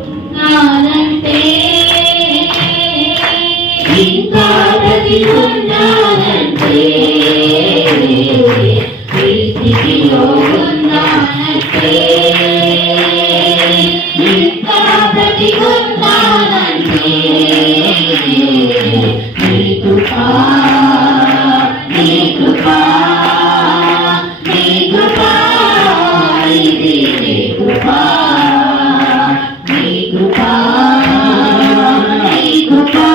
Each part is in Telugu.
ఉన్నానంటే ఇంకా బ్రతికి ఉన్నానంటే ఈ స్థితిలో ఉన్నానంటే ఇంకా బ్రతికి ఉన్నానంటే నీ కృపా నీ కృపా నీ కృపా ఇది నీ కృపా నీ కృపా నీ కృపా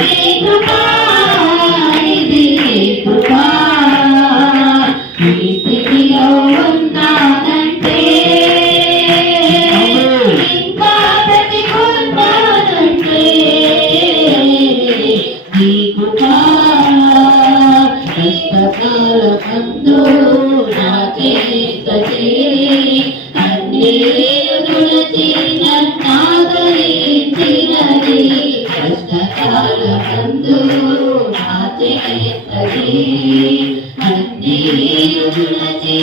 నీ కృపా ఇది నీ కృపా నీ స్థితిలో ఉన్నానంటే ఇంకా బ్రతికున్నానంటే నీ కృపా కష్టకాలమందు నా చేత చేరి అన్నియులచి నన్నాదరించినది కష్టకాలమందు నా చేత చేరి అన్నియులచి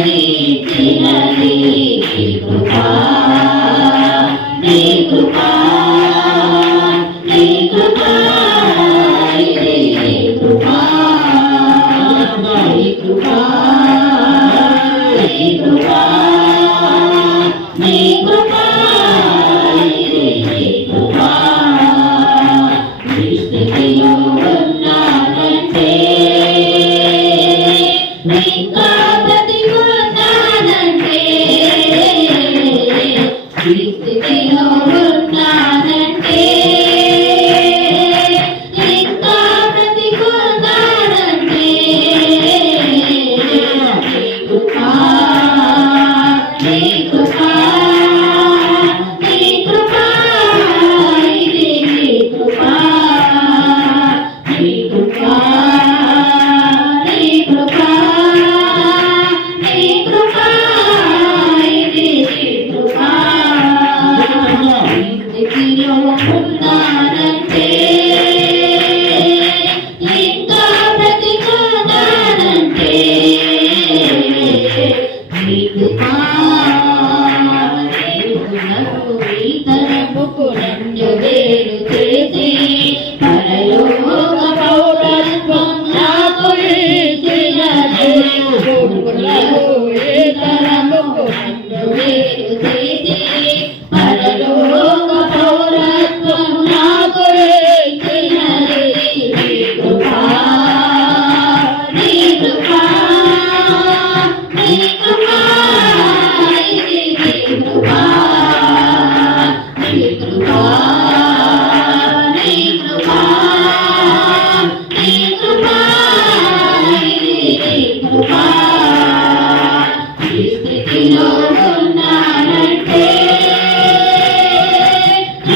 నన్నాదరించినది నీ కృపా నీ కృపా నీ కృపా ఇది నీ కృపా నీ కృపా నీ కృపా నీ కృపా ఇది నీ కృపా నీ స్థితిలో ఉన్నానంటే ఇంకా బ్రతికున్నానంటే నీ స్థితిలో ఉన్నానంటే ఇంకా బ్రతికున్నానంటే నీ కృపా నీ కృపా నీ కృపా ఇది నీ కృపా నీ కృపా నీ కృపా నీ కృపా ఇది నీ కృపా నీ స్థితిలో ఉన్నానంటే ఇంకా బ్రతికున్నానంటే నీ కృపా ఈ తరముకు నన్ను వేరు చేసి పరలోక పౌరత్వం నాకు ఇచ్చినది ఈ తరముకు నన్ను వేరు చేసి పరలోక పౌరత్వం నాకు ఇచ్చినది నీ కృపా నీ కృపా నీ కృపా ఇది నీ కృపా నీ కృపా నీ కృపా నీ కృపా ఇది నీ కృపా ఈ స్థితిలో ఉన్నానంటే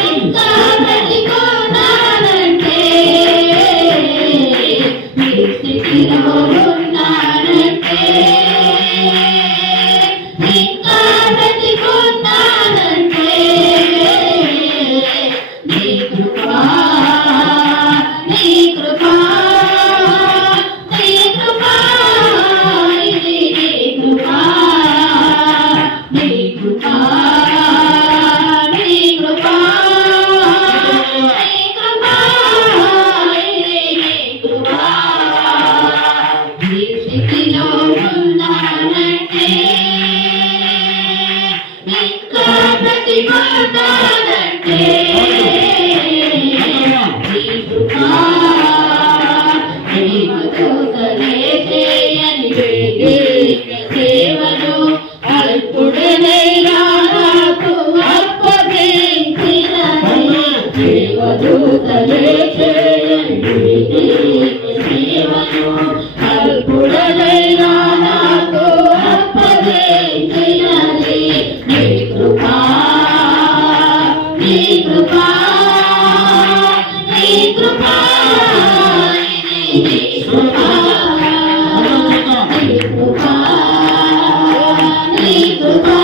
ఇంకా బ్రతికున్నానంటే ఈ స్థితిలో ఉన్నానంటే ఇంకా బ్రతికున్నానంటే నీ కృపా నీ కృపా నీ కృపా ఇది నీ కృపా నీ కృపా నీ కృపా నీ కృపా ఇది నీ కృపా ఈ స్థితిలో ఉన్నానంటే ఇంకా బ్రతికున్నానంటే నీ కృపా నీకు తోచలే చేయని వేదిక సేవను అల్పుడనైనా నాకు అప్పగించినది దేవదూతలే చేయని వేదిక సేవను అల్పుడనైనా నాకు అప్పగించినది నీ కృపా నీ కృపా నీ కృపా ఇది నీ కృపా నీ కృపా నీ కృపా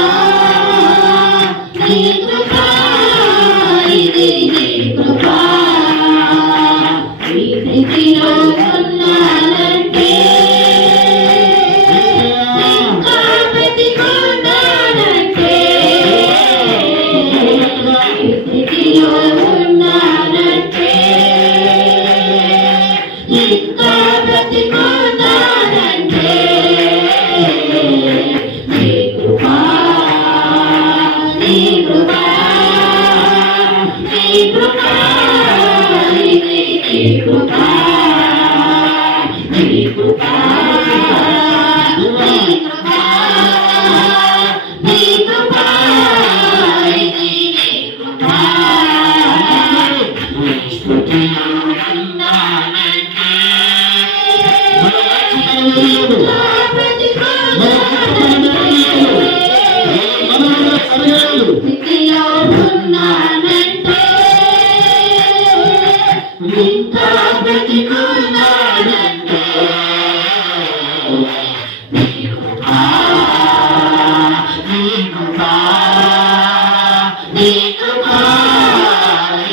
నీ కృపా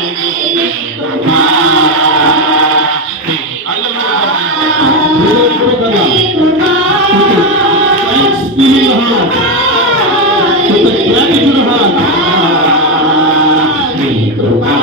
ఇది నీ కృపా నీ కృపా